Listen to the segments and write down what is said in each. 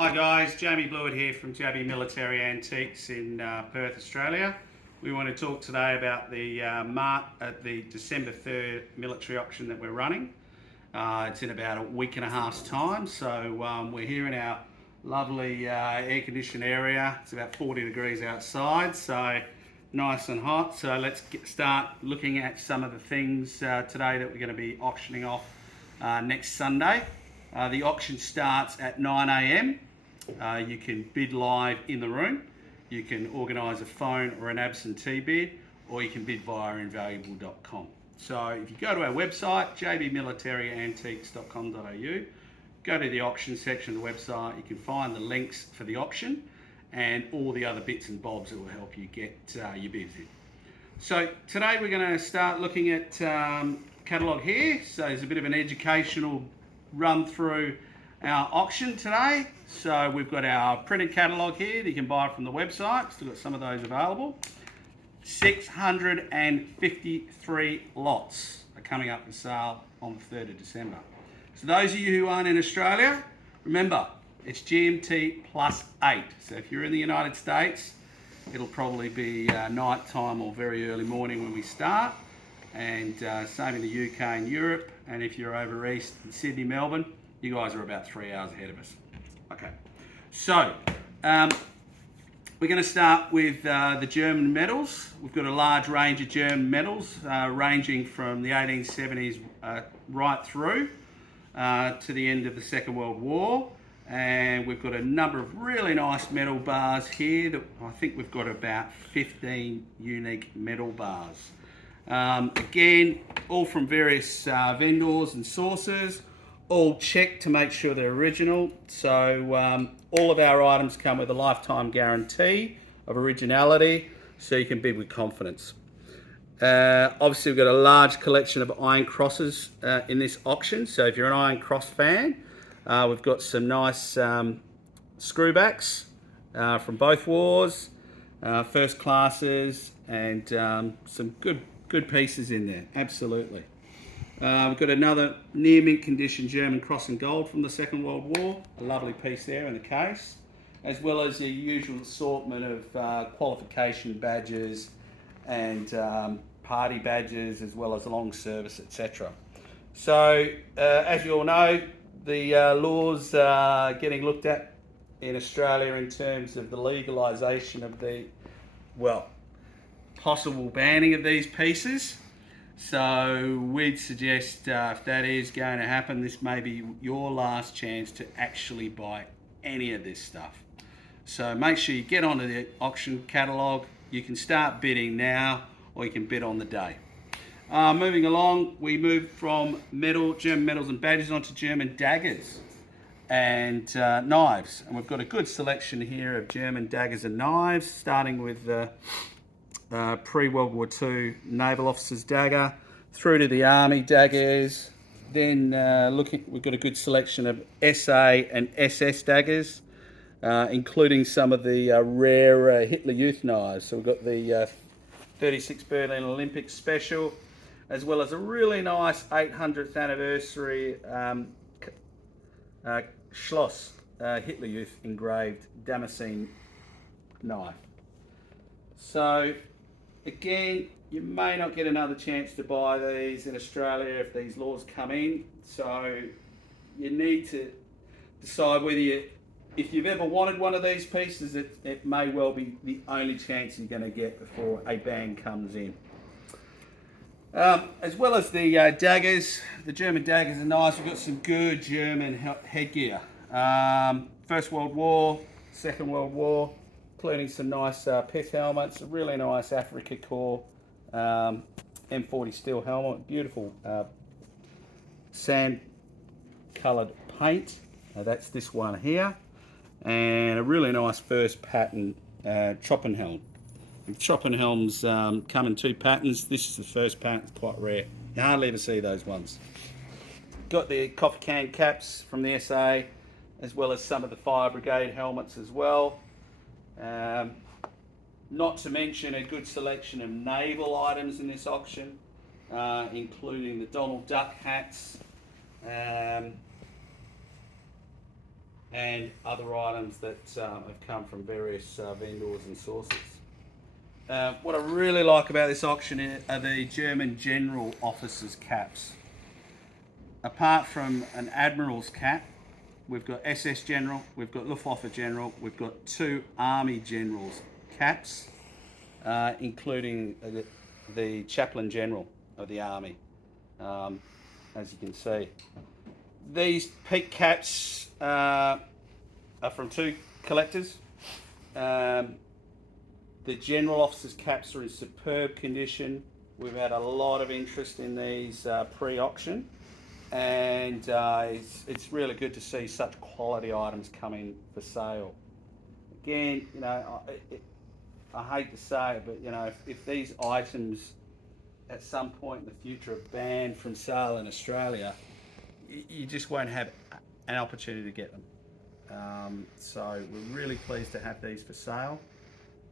Hi guys, Jamie Blewett here from JB Military Antiques in Perth, Australia. We want to talk today about the December 3rd military auction that we're running. It's in about a week and a half's time, so we're here in our lovely air-conditioned area. It's about 40 degrees outside, so nice and hot. So let's start looking at some of the things today that we're going to be auctioning off next Sunday. The auction starts at 9 a.m. You can bid live in the room, you can organise a phone or an absentee bid, or you can bid via invaluable.com. So if you go to our website, jbmilitaryantiques.com.au, go to the auction section of the website, you can find the links for the auction and all the other bits and bobs that will help you get your bids in. So today we're going to start looking at catalogue here. So there's a bit of an educational run through our auction today. So we've got our printed catalogue here that you can buy from the website. Still got some of those available. 653 lots are coming up for sale on the 3rd of December. So those of you who aren't in Australia, remember it's GMT plus 8. So if you're in the United States, it'll probably be night time or very early morning when we start. And same in the UK and Europe. And if you're over east in Sydney, Melbourne, you guys are about 3 hours ahead of us. Okay, so we're going to start with the German medals. We've got a large range of German medals ranging from the 1870s right through to the end of the Second World War. And we've got a number of really nice medal bars here that I think we've got about 15 unique medal bars. Again, all from various vendors and sources, all checked to make sure they're original. So all of our items come with a lifetime guarantee of originality, so you can bid with confidence. Obviously, we've got a large collection of iron crosses in this auction. So if you're an iron cross fan, we've got some nice screwbacks from both wars, first classes, and some good pieces in there, absolutely. We've got another near mint condition German cross and gold from the Second World War, a lovely piece there in the case, as well as the usual assortment of qualification badges and party badges, as well as long service, etc. So as you all know, the laws are getting looked at in Australia in terms of the legalisation of the, possible banning of these pieces. So we'd suggest if that is going to happen, this may be your last chance to actually buy any of this stuff. So make sure you get onto the auction catalogue. You can start bidding now, or you can bid on the day. Moving along, we move from German medals and badges onto German daggers and knives. And we've got a good selection here of German daggers and knives, starting with pre-World War II naval officer's dagger, through to the army daggers. Then we've got a good selection of SA and SS daggers, including some of the rare Hitler Youth knives. So we've got the 36 Berlin Olympic Special, as well as a really nice 800th anniversary Schloss Hitler Youth engraved Damascene knife. So again, you may not get another chance to buy these in Australia if these laws come in. So you need to decide whether if you've ever wanted one of these pieces, it may well be the only chance you're going to get before a ban comes in. As well as the daggers, the German daggers are nice. We've got some good German headgear. First World War, Second World War, including some nice pith helmets, a really nice Africa Corps M40 steel helmet, beautiful sand coloured paint. That's this one here, and a really nice first pattern Choppenhelm. Choppenhelms come in two patterns. This is the first pattern, it's quite rare. You hardly ever see those ones. Got the coffee can caps from the SA, as well as some of the fire brigade helmets as well. Not to mention a good selection of naval items in this auction, including the Donald Duck hats, and other items that have come from various vendors and sources. What I really like about this auction are the German General Officers caps. Apart from an Admiral's cap, we've got SS General, we've got Luftwaffe General, we've got 2 Army Generals caps, including the Chaplain General of the Army, as you can see. These peak caps are from 2 collectors. The General Officers caps are in superb condition. We've had a lot of interest in these pre-auction, and it's really good to see such quality items coming for sale. Again, you know, I hate to say it, but you know, if these items at some point in the future are banned from sale in Australia, you just won't have an opportunity to get them. So we're really pleased to have these for sale.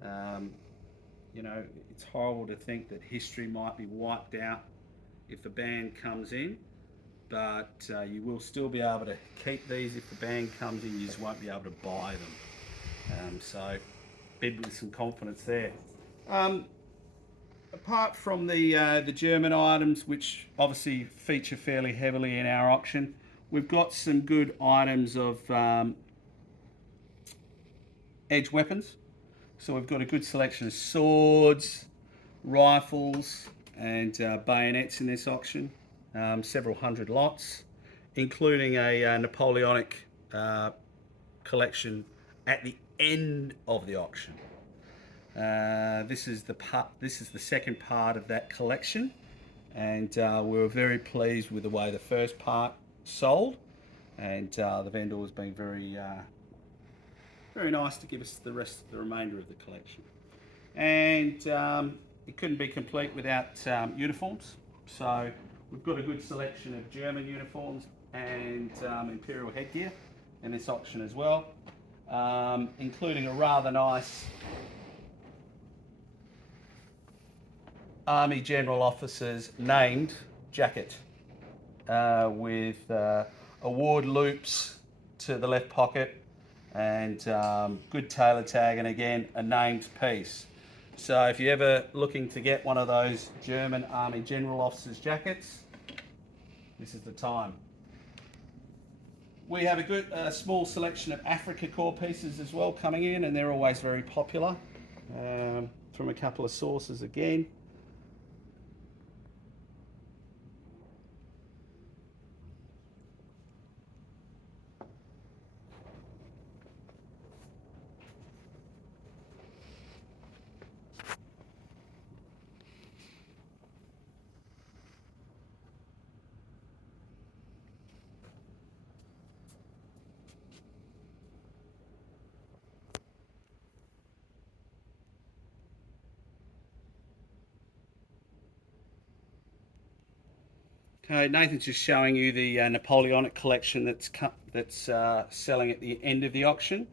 You know, it's horrible to think that history might be wiped out if a ban comes in, but you will still be able to keep these. If the ban comes in, you just won't be able to buy them. So bid with some confidence there. Apart from the German items, which obviously feature fairly heavily in our auction, we've got some good items of edge weapons. So we've got a good selection of swords, rifles, and bayonets in this auction. Several hundred lots, including a Napoleonic collection at the end of the auction. This is the second part of that collection, and we were very pleased with the way the first part sold, and the vendor has been very nice to give us the remainder of the collection. And it couldn't be complete without uniforms. So we've got a good selection of German uniforms and Imperial headgear in this auction as well, including a rather nice Army General Officers named jacket with award loops to the left pocket, and good tailor tag, and again a named piece. So if you're ever looking to get one of those German Army General Officers jackets, this is the time. We have a good small selection of Africa Corps pieces as well coming in, and they're always very popular from a couple of sources again. Okay, Nathan's just showing you the Napoleonic collection that's selling at the end of the auction.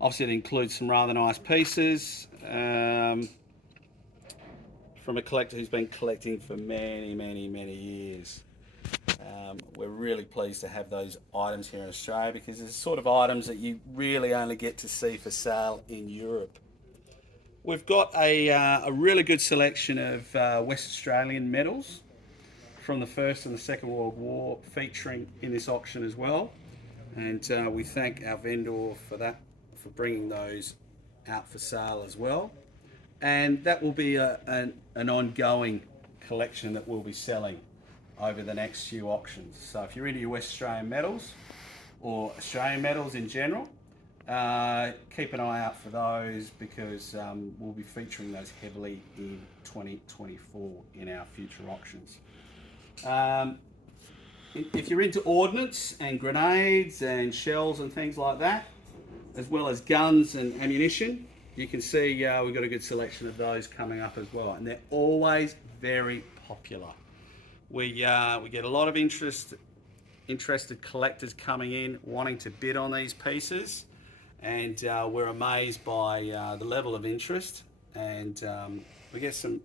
Obviously, it includes some rather nice pieces from a collector who's been collecting for many years. We're really pleased to have those items here in Australia, because it's the sort of items that you really only get to see for sale in Europe. We've got a really good selection of West Australian medals from the First and the Second World War featuring in this auction as well, and we thank our vendor for bringing those out for sale as well. And that will be an ongoing collection that we'll be selling over the next few auctions. So if you're into your West Australian medals or Australian medals in general, keep an eye out for those, because we'll be featuring those heavily in 2024 in our future auctions. If you're into ordnance and grenades and shells and things like that, as well as guns and ammunition, you can see we've got a good selection of those coming up as well, and they're always very popular. We get a lot of interested collectors coming in wanting to bid on these pieces, and we're amazed by the level of interest, and we get some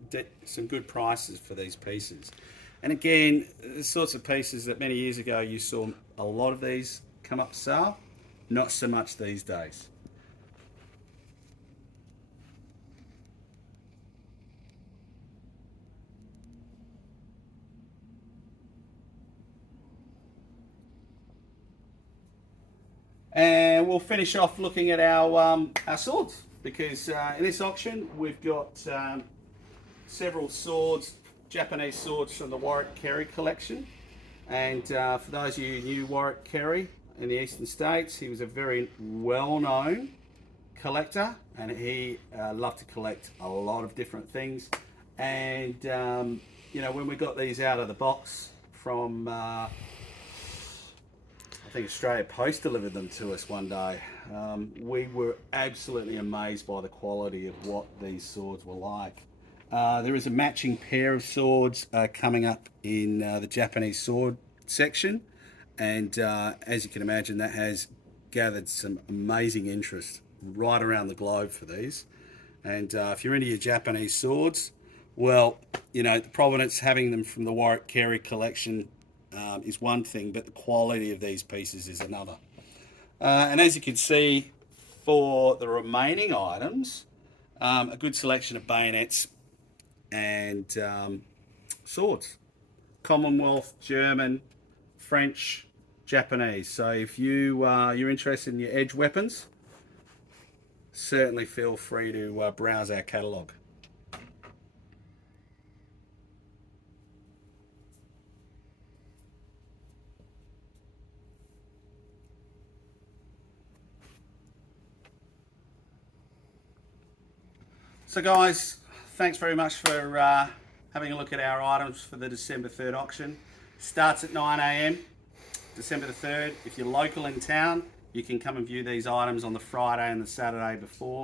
good prices for these pieces. And again, the sorts of pieces that many years ago you saw a lot of these come up for sale, Not so much these days. And we'll finish off looking at our swords, because in this auction we've got several swords, Japanese swords from the Warwick Kerry collection. And for those of you who knew Warwick Kerry in the eastern states, he was a very well-known collector, and he loved to collect a lot of different things. And you know, when we got these out of the box from I think Australia Post delivered them to us one day. We were absolutely amazed by the quality of what these swords were like. There is a matching pair of swords coming up in the Japanese sword section, and as you can imagine, that has gathered some amazing interest right around the globe for these. And if you're into your Japanese swords, well, you know, the provenance, having them from the Warwick Kerry collection is one thing, but the quality of these pieces is another. And as you can see, for the remaining items, a good selection of bayonets and swords. Commonwealth, German, French, Japanese. So if you're interested in your edge weapons, certainly feel free to browse our catalogue. So guys, thanks very much for having a look at our items for the December 3rd auction. Starts at 9 AM, December the 3rd. If you're local in town, you can come and view these items on the Friday and the Saturday before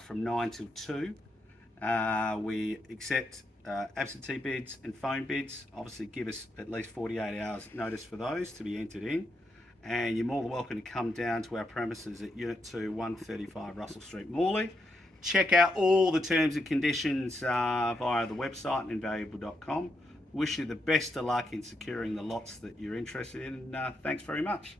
from 9 till 2. We accept absentee bids and phone bids. Obviously give us at least 48 hours notice for those to be entered in. And you're more than welcome to come down to our premises at Unit 2, 135 Russell Street, Morley. Check out all the terms and conditions via the website, invaluable.com. Wish you the best of luck in securing the lots that you're interested in, and thanks very much.